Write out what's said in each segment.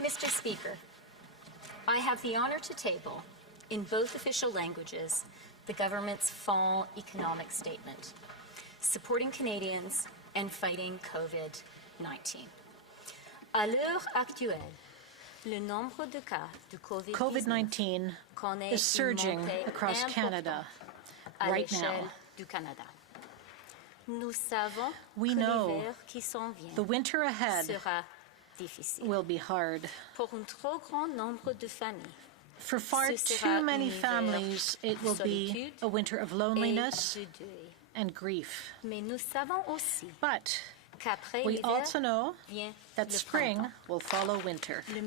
Mr. Speaker, I have the honor to table, in both official languages, the government's fall economic statement, supporting Canadians and fighting COVID-19. À l'heure actuelle, le nombre de cas de COVID-19 is surging across Canada right now. We know the winter ahead will be hard. For far too many families, it will be a winter of loneliness and grief. But we also know that spring will follow winter. The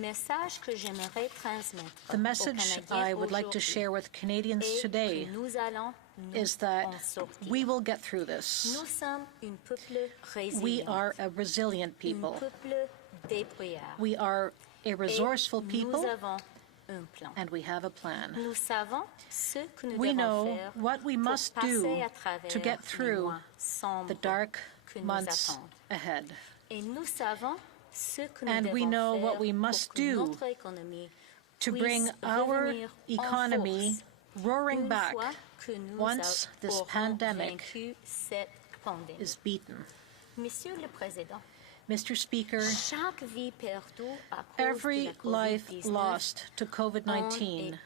message I would like to share with Canadians today is that we will get through this. We are a resilient people. We are a resourceful people, and we have a plan. We know what we must do to get through the dark months ahead. And we know what we must do to bring our economy roaring back once this pandemic is beaten. Mr. Speaker, every life lost to COVID-19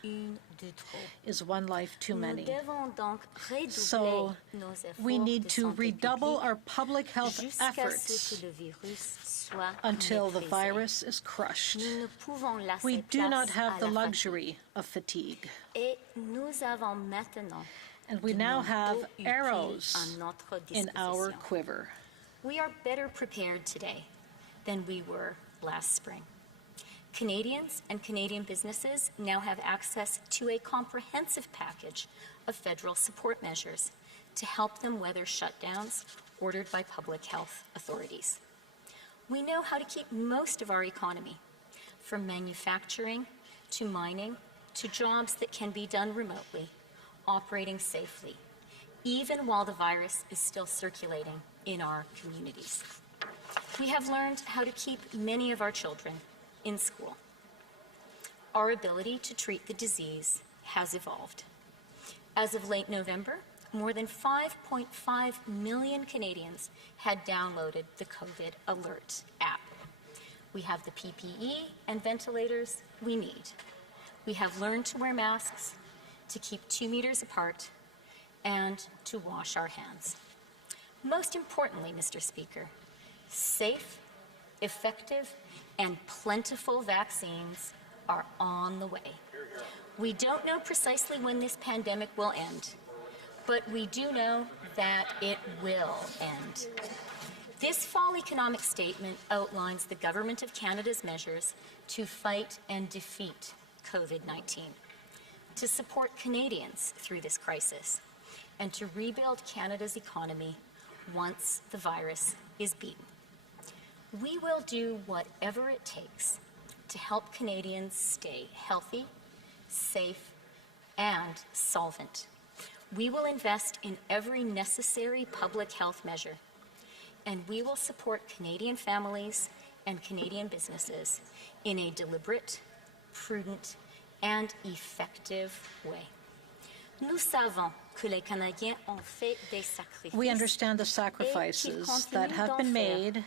is one life too many. So we need to redouble our public health efforts until the virus is crushed. We do not have the luxury of fatigue. And we now have arrows in our quiver. We are better prepared today than we were last spring. Canadians and Canadian businesses now have access to a comprehensive package of federal support measures to help them weather shutdowns ordered by public health authorities. We know how to keep most of our economy, from manufacturing to mining to jobs that can be done remotely, operating safely, even while the virus is still circulating in our communities. We have learned how to keep many of our children in school. Our ability to treat the disease has evolved. As of late November, more than 5.5 million Canadians had downloaded the COVID Alert app. We have the PPE and ventilators we need. We have learned to wear masks, to keep 2 meters apart, and to wash our hands. Most importantly, Mr. Speaker, safe, effective, and plentiful vaccines are on the way. We don't know precisely when this pandemic will end, but we do know that it will end. This fall economic statement outlines the Government of Canada's measures to fight and defeat COVID-19, to support Canadians through this crisis, and to rebuild Canada's economy once the virus is beaten. We will do whatever it takes to help Canadians stay healthy, safe, and solvent. We will invest in every necessary public health measure, and we will support Canadian families and Canadian businesses in a deliberate, prudent, and effective way. We understand the sacrifices that have been made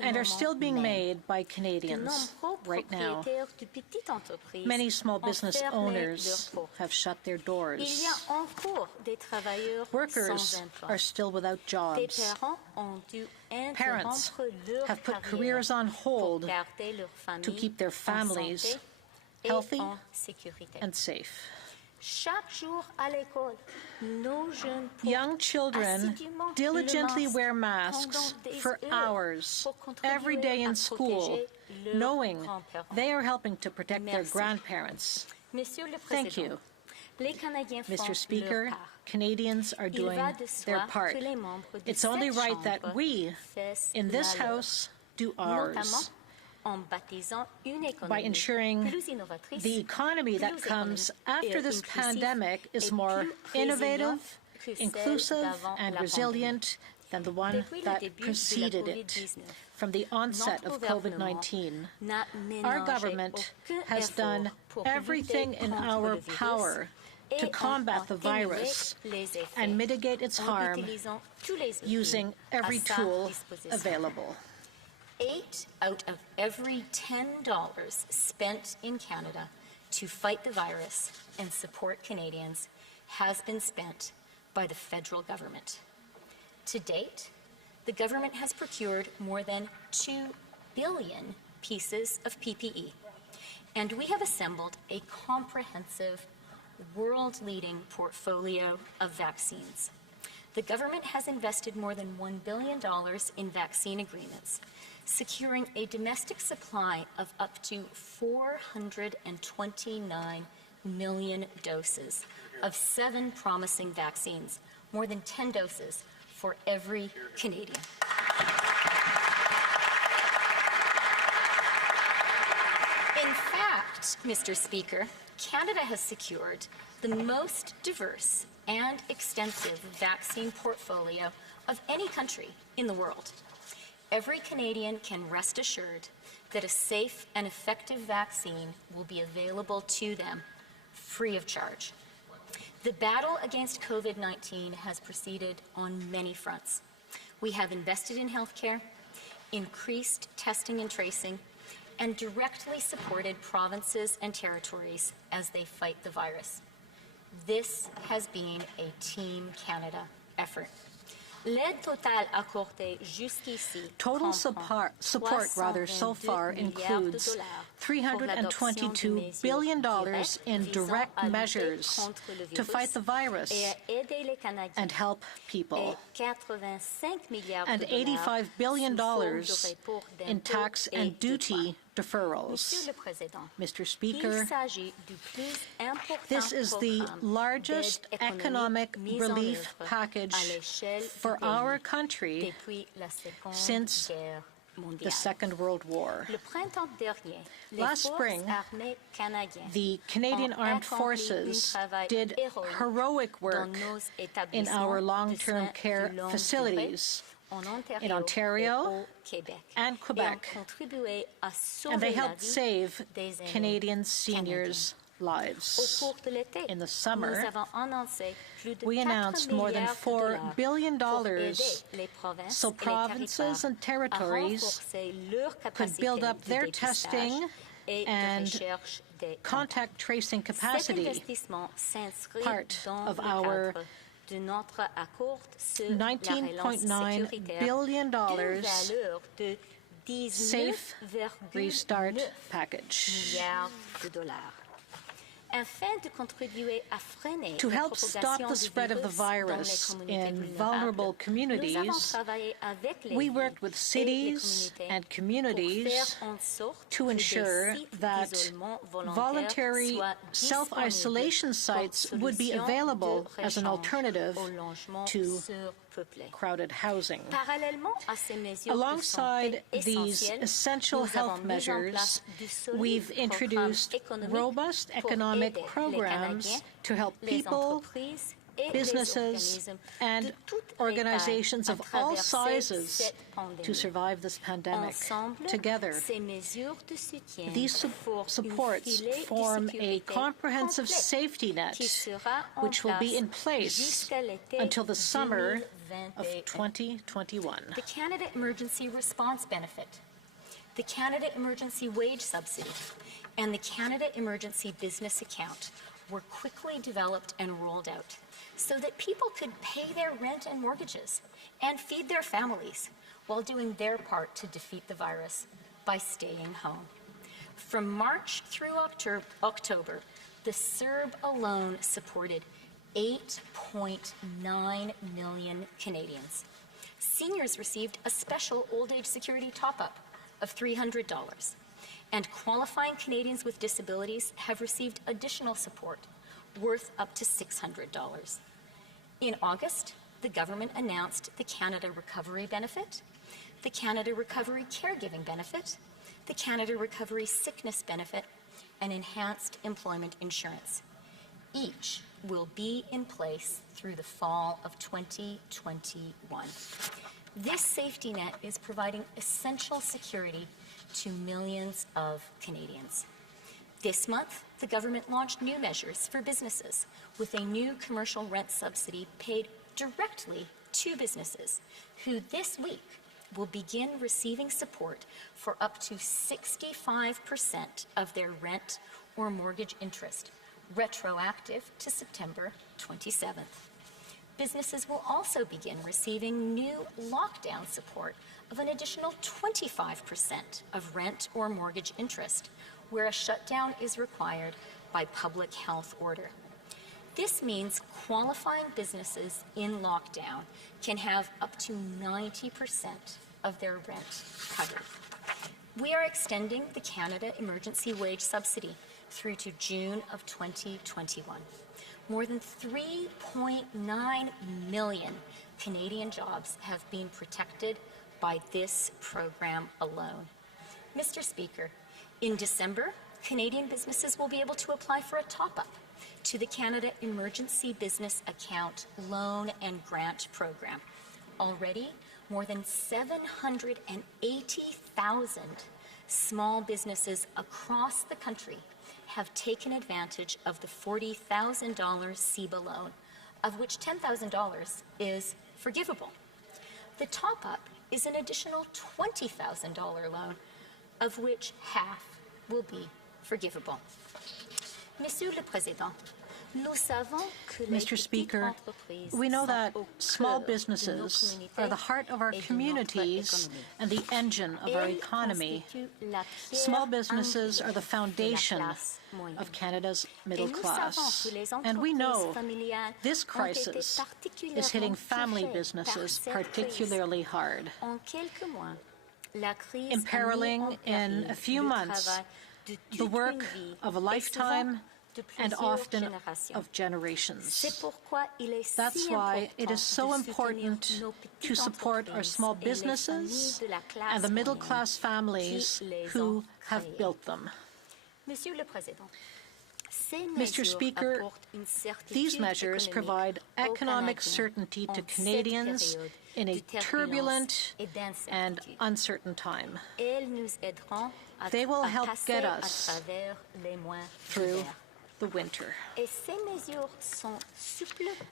and are still being made by Canadians right now. Many small business owners have shut their doors. Workers are still without jobs. Parents have put careers on hold to keep their families healthy and safe. Young children diligently wear masks for hours every day in school, knowing they are helping to protect their grandparents. Thank you. Mr. Speaker, Canadians are doing their part. It's only right that we, in this House, do ours, by ensuring the economy that comes after this pandemic is more innovative, inclusive, and resilient than the one that preceded it. From the onset of COVID-19, our government has done everything in our power to combat the virus and mitigate its harm using every tool available. 8 out of every $10 spent in Canada to fight the virus and support Canadians has been spent by the federal government. To date, the government has procured more than 2 billion pieces of PPE, and we have assembled a comprehensive, world-leading portfolio of vaccines. The government has invested more than $1 billion in vaccine agreements, securing a domestic supply of up to 429 million doses of 7 promising vaccines, more than 10 doses for every Canadian. In fact, Mr. Speaker, Canada has secured the most diverse and extensive vaccine portfolio of any country in the world. Every Canadian can rest assured that a safe and effective vaccine will be available to them free of charge. The battle against COVID-19 has proceeded on many fronts. We have invested in healthcare, increased testing and tracing, and directly supported provinces and territories as they fight the virus. This has been a Team Canada effort. Total support so far includes $322 billion in direct measures to fight the virus and help people, and $85 billion in tax and duty deferrals. Mr. Speaker, this is the largest economic relief package for our country since the Second World War. Last spring, the Canadian Armed Forces did heroic work in our long-term care facilities in Ontario and Quebec, and they helped save Canadian seniors' lives. In the summer, we announced more than $4 billion so provinces and territories could build up their testing and contact tracing capacity, part of our $19.9 billion Safe Restart package. To help stop the spread of the virus in vulnerable communities, we worked with cities and communities to ensure that voluntary self-isolation sites would be available as an alternative to crowded housing. Alongside these essential health measures, we've introduced robust economic programs to help people, businesses, and organizations of all sizes to survive this pandemic together. These supports form a comprehensive safety net, which will be in place until the summer of 2021. The Canada Emergency Response Benefit, the Canada Emergency Wage Subsidy, and the Canada Emergency Business Account were quickly developed and rolled out so that people could pay their rent and mortgages and feed their families while doing their part to defeat the virus by staying home. From March through October, the CERB alone supported 8.9 million Canadians. Seniors received a special old age security top-up of $300, and qualifying Canadians with disabilities have received additional support worth up to $600. In August, the government announced the Canada Recovery Benefit, the Canada Recovery Caregiving Benefit, the Canada Recovery Sickness Benefit, and enhanced employment insurance. Each will be in place through the fall of 2021. This safety net is providing essential security to millions of Canadians. This month, the government launched new measures for businesses with a new commercial rent subsidy paid directly to businesses who this week will begin receiving support for up to 65% of their rent or mortgage interest, retroactive to September 27th. Businesses will also begin receiving new lockdown support of an additional 25% of rent or mortgage interest, where a shutdown is required by public health order. This means qualifying businesses in lockdown can have up to 90% of their rent covered. We are extending the Canada Emergency Wage Subsidy through to June of 2021. More than 3.9 million Canadian jobs have been protected by this program alone. Mr. Speaker, in December, Canadian businesses will be able to apply for a top-up to the Canada Emergency Business Account Loan and Grant Program. Already, more than 780,000 small businesses across the country have taken advantage of the $40,000 CEBA loan, of which $10,000 is forgivable. The top-up is an additional $20,000 loan, of which half will be forgivable. Monsieur le Président, Mr. Speaker, we know that small businesses are the heart of our communities and the engine of our economy. Small businesses are the foundation of Canada's middle class. And we know this crisis is hitting family businesses particularly hard, imperiling in a few months the work of a lifetime and often of generations. That's why it is so important to support our small businesses and the middle-class families who have built them. Mr. Speaker, these measures provide economic certainty to Canadians in a turbulent and uncertain time. They will help get us through the winter.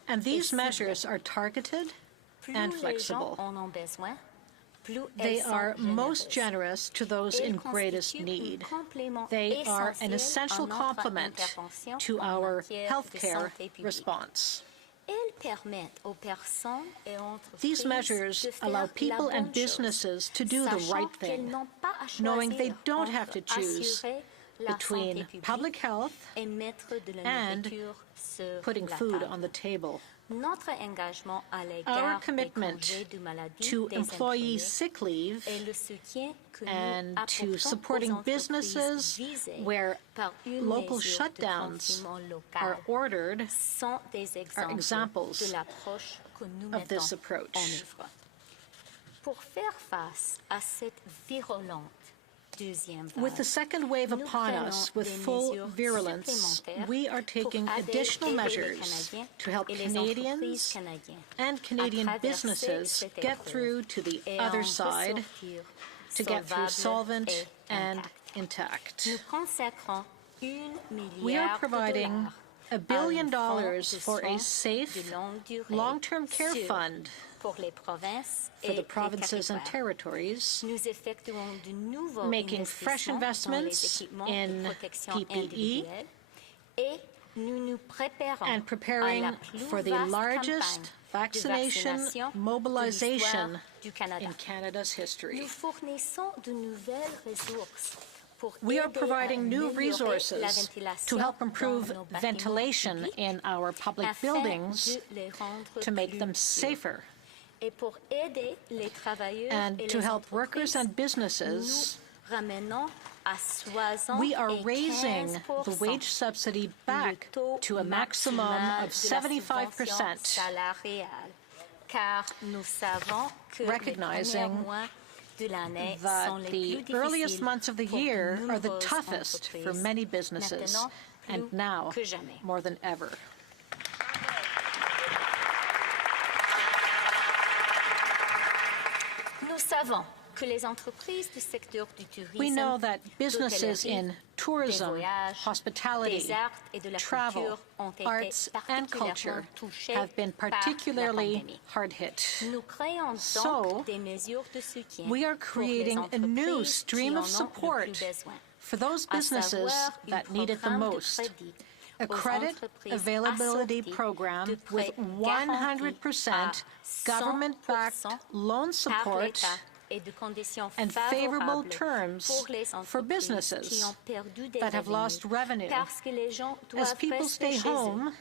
And these measures are targeted and flexible. They are most generous to those in greatest need. They are an essential complement to our healthcare response. These measures allow people and businesses to do the right thing, knowing they don't have to choose between public health and putting food on the table. Our commitment to employee sick leave and to supporting businesses where local shutdowns are ordered are examples of this approach. With the second wave upon us with full virulence, we are taking additional measures to help Canadians and Canadian businesses get through to the other side, to get through solvent and intact. We are providing $1 billion for a safe, long-term care fund for the provinces and territories, making fresh investments in PPE, and preparing for the largest vaccination mobilization in Canada's history. We are providing new resources to help improve ventilation in our public buildings, to make them safer, and to help workers and businesses. We are raising the wage subsidy back to a maximum of 75%, recognizing that the earliest months of the year are the toughest for many businesses, and now more than ever. Nous savons que les entreprises du secteur du tourisme, We know that businesses in tourism, hospitality, travel, arts, and culture have been particularly hard hit. So, we are creating a new stream of support for those businesses that need it the most. A credit availability program with 100% government-backed loan support and favorable terms for businesses that have lost revenue as people stay home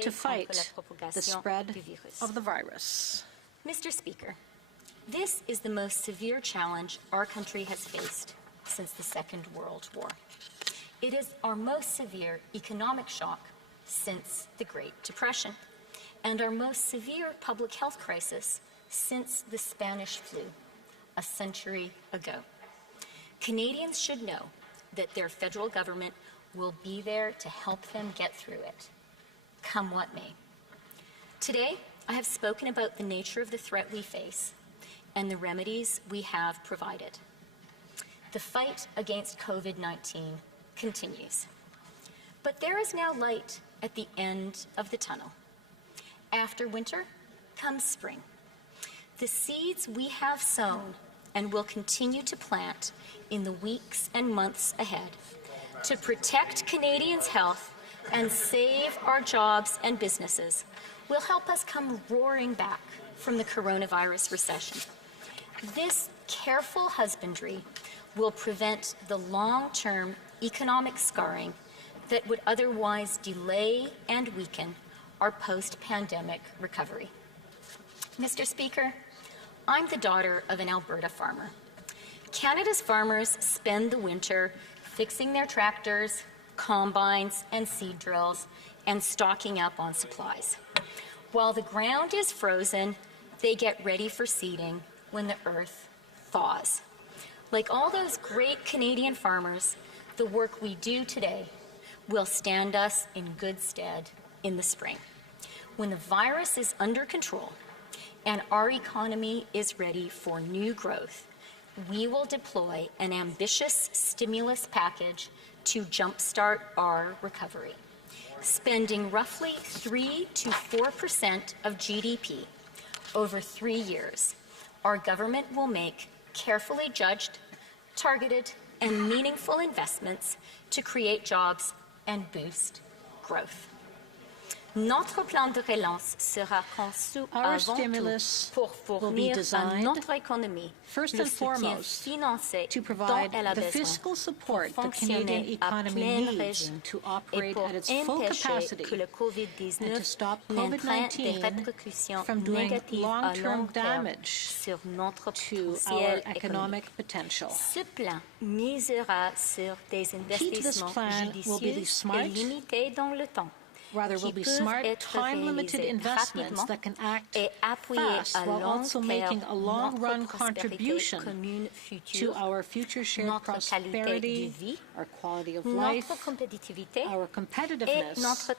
to fight the spread of the virus. Mr. Speaker, this is the most severe challenge our country has faced since the Second World War. It is our most severe economic shock since the Great Depression, and our most severe public health crisis since the Spanish flu a century ago. Canadians should know that their federal government will be there to help them get through it, come what may. Today, I have spoken about the nature of the threat we face and the remedies we have provided. The fight against COVID-19 continues. But there is now light at the end of the tunnel. After winter comes spring. The seeds we have sown and will continue to plant in the weeks and months ahead to protect Canadians' health and save our jobs and businesses will help us come roaring back from the coronavirus recession. This careful husbandry will prevent the long-term economic scarring that would otherwise delay and weaken our post-pandemic recovery. Mr. Speaker, I'm the daughter of an Alberta farmer. Canada's farmers spend the winter fixing their tractors, combines, and seed drills, and stocking up on supplies. While the ground is frozen, they get ready for seeding when the earth thaws. Like all those great Canadian farmers, the work we do today will stand us in good stead in the spring. When the virus is under control and our economy is ready for new growth, we will deploy an ambitious stimulus package to jumpstart our recovery. Spending roughly 3 to 4% of GDP over 3 years, our government will make carefully judged, targeted, and meaningful investments to create jobs and boost growth. Notre plan de relance sera conçu avant tout pour fournir à notre économie le soutien financier dont elle a besoin fiscal support the Canadian economy needs to operate at its full capacity and to stop COVID-19 from doing long-term damage to our economic potential. Ce plan misera sur des investissements judicieux et limités dans le temps. Rather, will be smart, time-limited investments that can act fast while also making a long-run contribution to our future shared prosperity, our quality of life, our competitiveness,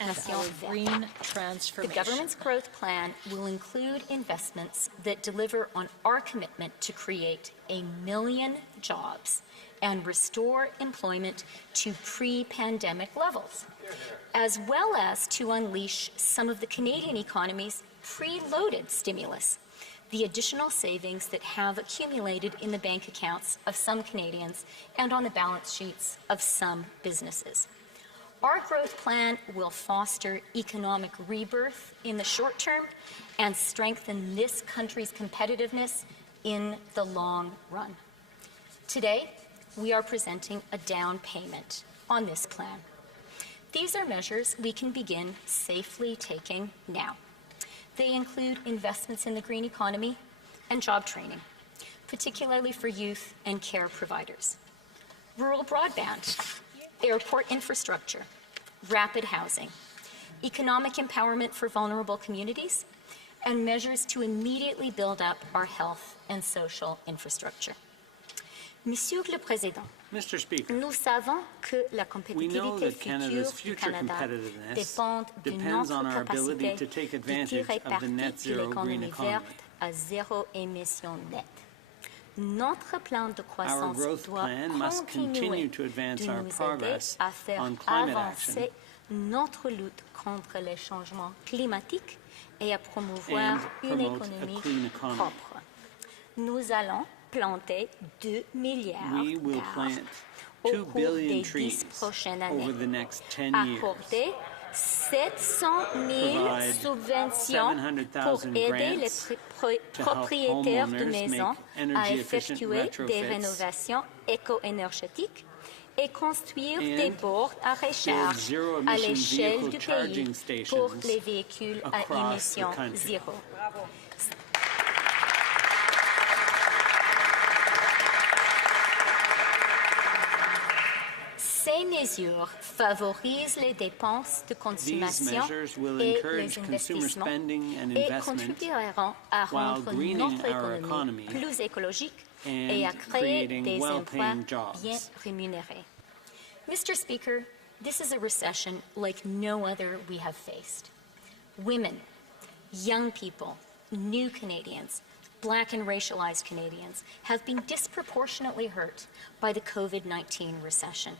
and our green transformation. The government's growth plan will include investments that deliver on our commitment to create 1 million jobs and restore employment to pre-pandemic levels, as well as to unleash some of the Canadian economy's preloaded stimulus, the additional savings that have accumulated in the bank accounts of some Canadians and on the balance sheets of some businesses. Our growth plan will foster economic rebirth in the short term and strengthen this country's competitiveness in the long run. Today, we are presenting a down payment on this plan. These are measures we can begin safely taking now. They include investments in the green economy and job training, particularly for youth and care providers, rural broadband, airport infrastructure, rapid housing, economic empowerment for vulnerable communities, and measures to immediately build up our health and social infrastructure. Monsieur le Président, Mr. Speaker, nous savons que la compétitivité future du Canada dépend de notre capacité de tirer parti de l'économie verte à zéro émission nette. Notre plan de croissance doit continuer de nous aider à faire avancer notre lutte contre les changements climatiques et à promouvoir une économie propre. Nous allons planter 2 milliards d'arbres au cours des 10 prochaines années, accorder 700 000 subventions pour aider les propriétaires de maisons à effectuer des rénovations éco-énergétiques et construire des bornes à recharge à l'échelle du pays pour les véhicules à émissions zéro. Ces mesures favorisent les dépenses de consommation et les investissements et contribueront à rendre notre économie plus écologique et à créer des emplois bien rémunérés. Mr. Speaker, this is a recession like no other we have faced. Women, young people, new Canadians, Black and racialized Canadians have been disproportionately hurt by the COVID-19 recession.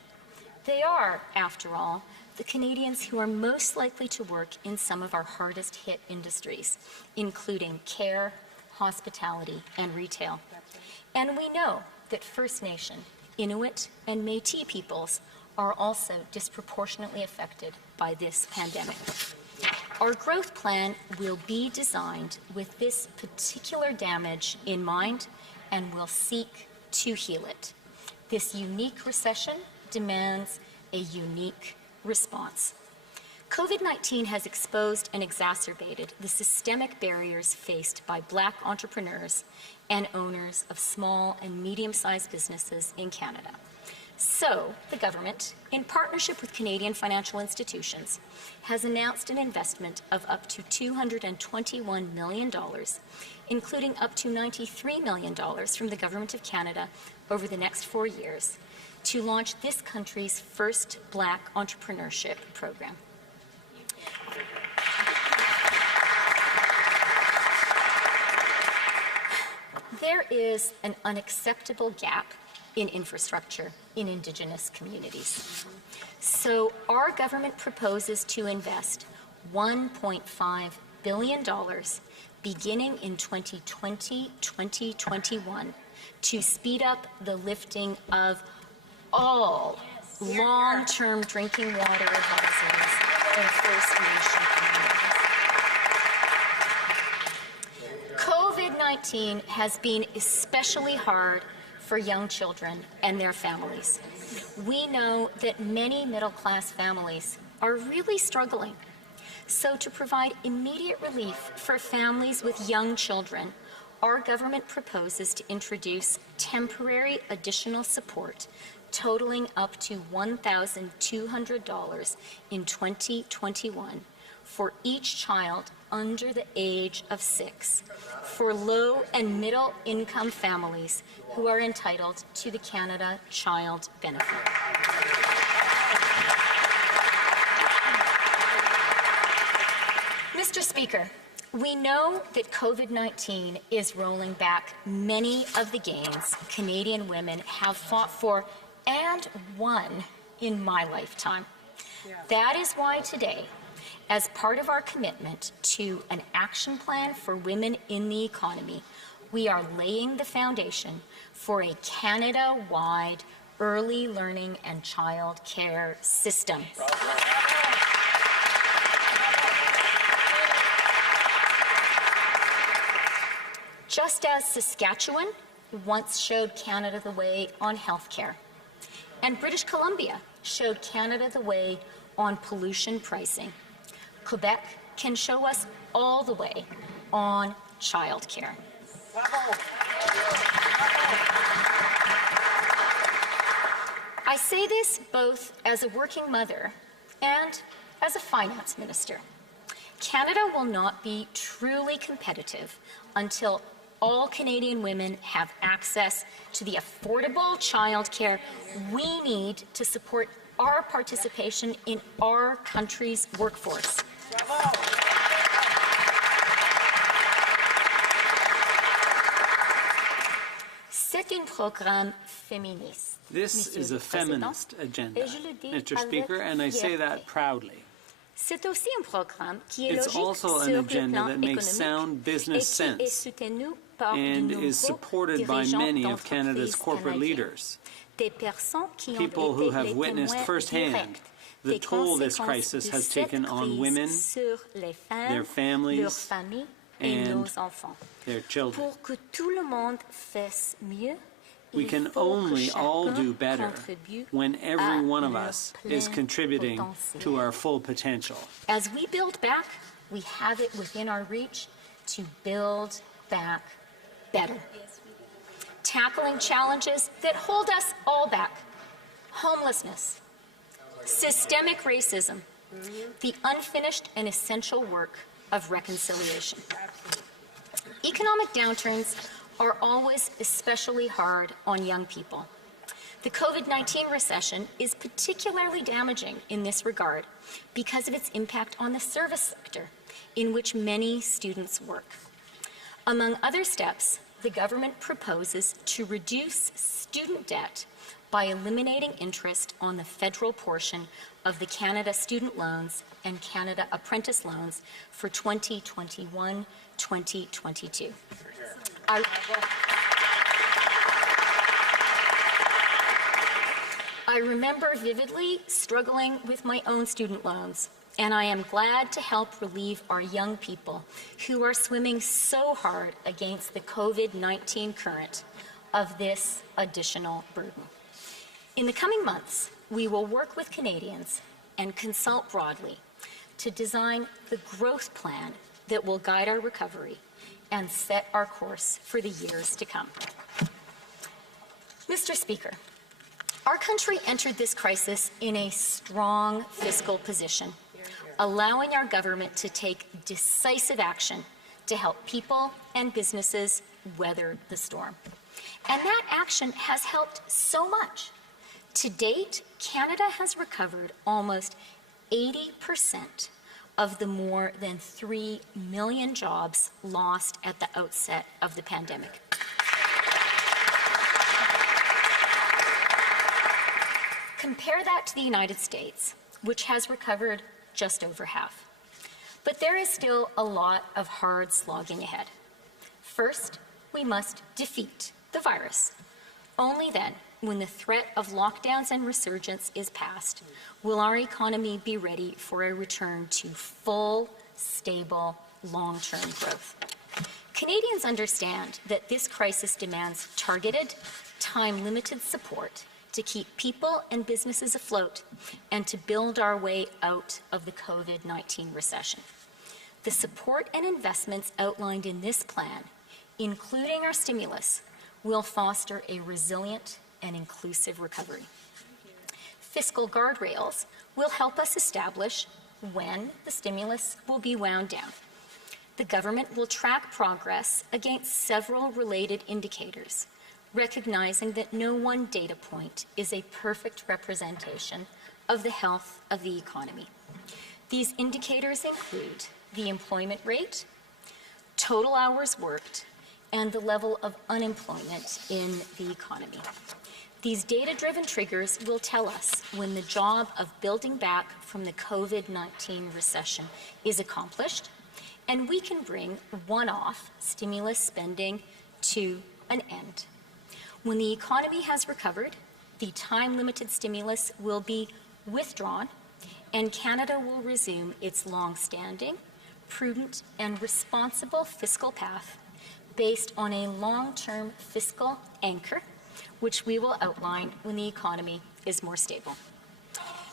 They are, after all, the Canadians who are most likely to work in some of our hardest hit industries, including care, hospitality, and retail. And we know that First Nation, Inuit, and Métis peoples are also disproportionately affected by this pandemic. Our growth plan will be designed with this particular damage in mind and will seek to heal it. This unique recession demands a unique response. COVID-19 has exposed and exacerbated the systemic barriers faced by Black entrepreneurs and owners of small and medium-sized businesses in Canada. So, the government, in partnership with Canadian financial institutions, has announced an investment of up to $221 million, including up to $93 million from the Government of Canada over the next 4 years, to launch this country's first Black entrepreneurship program. There is an unacceptable gap in infrastructure in Indigenous communities. So our government proposes to invest $1.5 billion beginning in 2020-2021 to speed up the lifting of all long-term drinking water houses in First Nation communities. COVID-19 has been especially hard for young children and their families. We know that many middle-class families are really struggling. So to provide immediate relief for families with young children, our government proposes to introduce temporary additional support totaling up to $1,200 in 2021 for each child under the age of 6 for low and middle income families who are entitled to the Canada Child Benefit. Mr. Speaker, we know that COVID-19 is rolling back many of the gains Canadian women have fought for and won in my lifetime. That is why today, as part of our commitment to an action plan for women in the economy, we are laying the foundation for a Canada-wide early learning and child care system. Just as Saskatchewan once showed Canada the way on health care, and British Columbia showed Canada the way on pollution pricing, Quebec can show us all the way on child care. I say this both as a working mother and as a finance minister. Canada will not be truly competitive until all Canadian women have access to the affordable childcare we need to support our participation in our country's workforce. un programme féministe. This is a feminist agenda, Mr. Speaker, and I say that proudly. C'est aussi un programme qui est It's logique also an sur le agenda plan that makes sound économique business et qui est sense soutenu par de and is nombreux supported by dirigeants many of Canada's d'entreprises corporate canadiennes. leaders, Des personnes qui ont people who été have les witnessed témoins firsthand directs the des toll this conséquences crisis de has cette taken on crise women, sur les femmes, their families, leurs familles et and nos enfants. their children. Pour que tout le monde fasse mieux, We il can faut que only all chacun do better contribue when every à one of leur us is plein contributing potentiel. to our full potential. As we build back, we have it within our reach to build back better. Tackling challenges that hold us all back. Homelessness, systemic racism, the unfinished and essential work of reconciliation. Economic downturns are always especially hard on young people. The COVID-19 recession is particularly damaging in this regard because of its impact on the service sector, in which many students work. Among other steps, the government proposes to reduce student debt by eliminating interest on the federal portion of the Canada Student Loans and Canada Apprentice Loans for 2021-2022. I remember vividly struggling with my own student loans, and I am glad to help relieve our young people who are swimming so hard against the COVID-19 current of this additional burden. In the coming months, we will work with Canadians and consult broadly to design the growth plan that will guide our recovery and set our course for the years to come. Mr. Speaker, our country entered this crisis in a strong fiscal position, allowing our government to take decisive action to help people and businesses weather the storm. And that action has helped so much. To date, Canada has recovered almost 80% of the more than 3 million jobs lost at the outset of the pandemic. Compare that to the United States, which has recovered just over half. But there is still a lot of hard slogging ahead. First, we must defeat the virus. Only then, when the threat of lockdowns and resurgence is past, will our economy be ready for a return to full, stable, long-term growth. Canadians understand that this crisis demands targeted, time-limited support to keep people and businesses afloat and to build our way out of the COVID-19 recession. The support and investments outlined in this plan, including our stimulus, will foster a resilient and inclusive recovery. Fiscal guardrails will help us establish when the stimulus will be wound down. The government will track progress against several related indicators, recognizing that no one data point is a perfect representation of the health of the economy. These indicators include the employment rate, total hours worked, and the level of unemployment in the economy. These data-driven triggers will tell us when the job of building back from the COVID-19 recession is accomplished, and we can bring one-off stimulus spending to an end. When the economy has recovered, the time-limited stimulus will be withdrawn, and Canada will resume its long-standing, prudent, and responsible fiscal path based on a long-term fiscal anchor, which we will outline when the economy is more stable.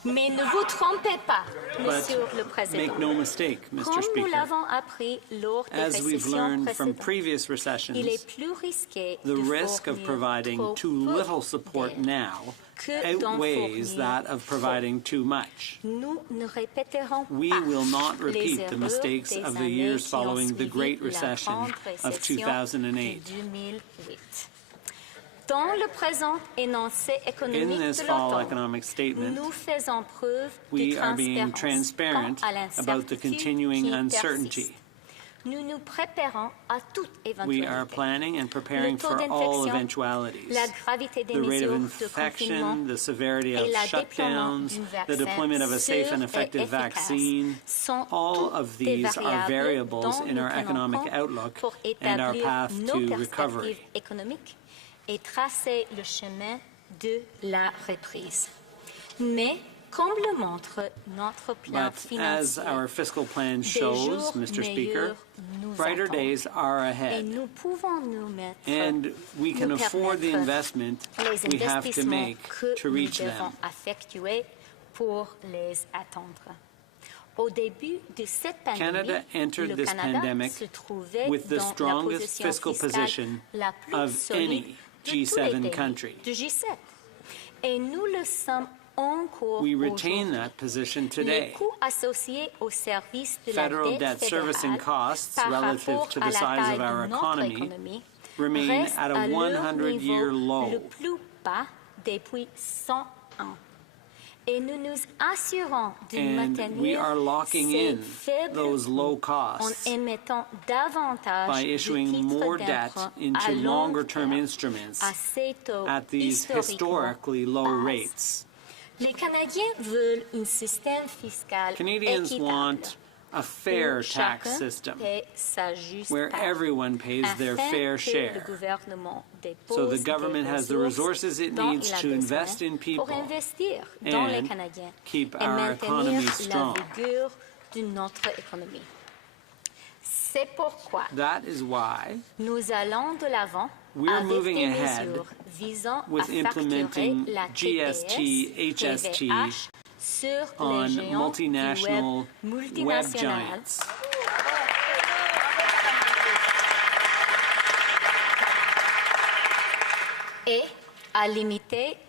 Mais ne vous trompez pas, Monsieur le Président. Make no mistake, Mr. Comme nous Speaker. l'avons appris lors des As we've récessions learned from précédentes, previous il recessions, est plus risqué the de risk of fournir providing trop too peu little support d'aide now que d'en outweighs fournir that of providing too much. Nous ne répéterons We pas will not les repeat the erreurs mistakes des of the années years qui ont following the suivi Great la Recession grande of récession 2008. de 2008. Dans le présent énoncé In économique this de fall l'automne, economic statement, nous faisons preuve we de are being transparence transparent quant à about the l'incertitude continuing qui uncertainty. persiste. We are planning and preparing for all eventualities. The rate of infection, the severity of shutdowns, the deployment of a safe and effective vaccine, all of these are variables in our economic outlook and our path to recovery. Et tracer le chemin de la reprise. Mais, comme le montre notre plan financier, as our fiscal plan shows, Mr. Speaker, brighter days are ahead. And we can afford the investment we have to make to reach them. Canada entered this pandemic with the strongest fiscal position of any G7 country. We retain that position today. Federal debt servicing costs relative to the size of our economy remain at a 100-year low. And we are locking in those low costs by issuing more debt into longer-term instruments at these historically low rates. Canadians want a fair tax system where everyone pays their fair share, so the government has the resources it needs to invest in people and keep our economy strong. That is why we are moving ahead with implementing GST, HST on multinational web giants.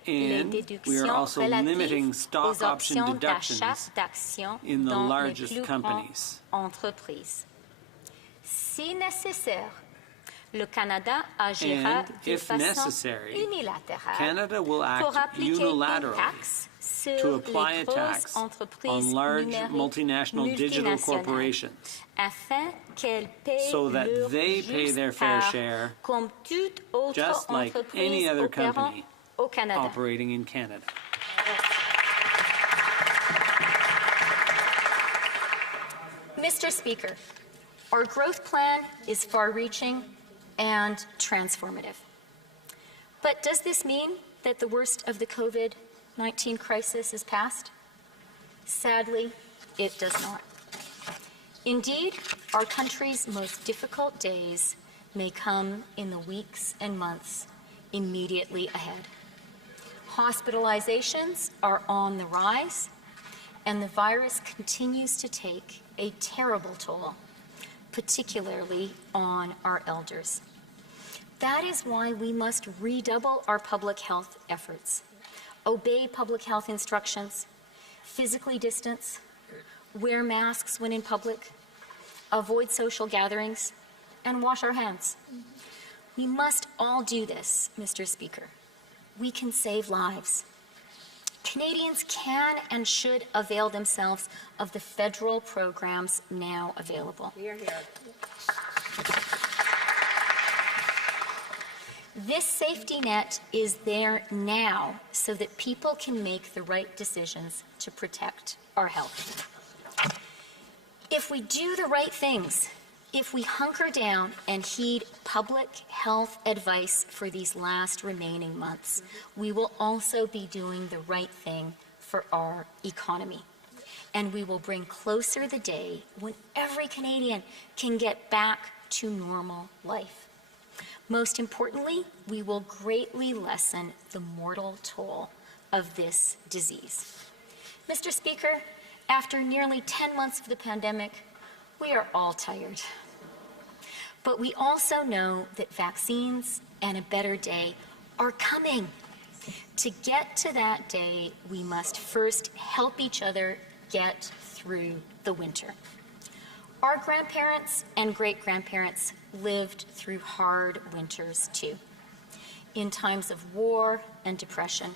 And we are also limiting stock option deductions in the largest companies. And if necessary, Canada will act unilaterally to apply a tax on large multinational digital corporations so that they pay their fair share just like any other company operating in Canada. Mr. Speaker, our growth plan is far-reaching and transformative. But does this mean that the worst of the COVID-19 crisis is past? Sadly, it does not. Indeed, our country's most difficult days may come in the weeks and months immediately ahead. Hospitalizations are on the rise, and the virus continues to take a terrible toll, particularly on our elders. That is why we must redouble our public health efforts, obey public health instructions, physically distance, wear masks when in public, avoid social gatherings, and wash our hands. We must all do this, Mr. Speaker. We can save lives. Canadians can and should avail themselves of the federal programs now available. Here. This safety net is there now so that people can make the right decisions to protect our health. If we do the right things, if we hunker down and heed public health advice for these last remaining months, we will also be doing the right thing for our economy. And we will bring closer the day when every Canadian can get back to normal life. Most importantly, we will greatly lessen the mortal toll of this disease. Mr. Speaker, after nearly 10 months of the pandemic, we are all tired. But we also know that vaccines and a better day are coming. To get to that day, we must first help each other get through the winter. Our grandparents and great-grandparents lived through hard winters too. In times of war and depression,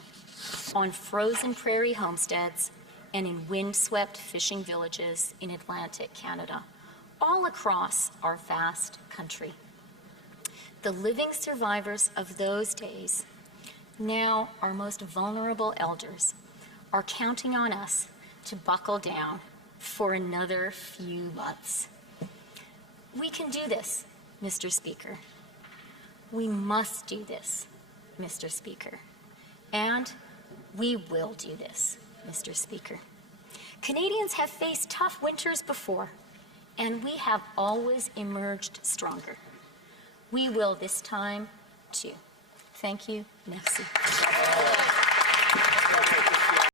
on frozen prairie homesteads, and in windswept fishing villages in Atlantic Canada, all across our vast country. The living survivors of those days, now our most vulnerable elders, are counting on us to buckle down for another few months. We can do this, Mr. Speaker. We must do this, Mr. Speaker. And we will do this, Mr. Speaker. Canadians have faced tough winters before, and we have always emerged stronger. We will this time, too. Thank you. Merci.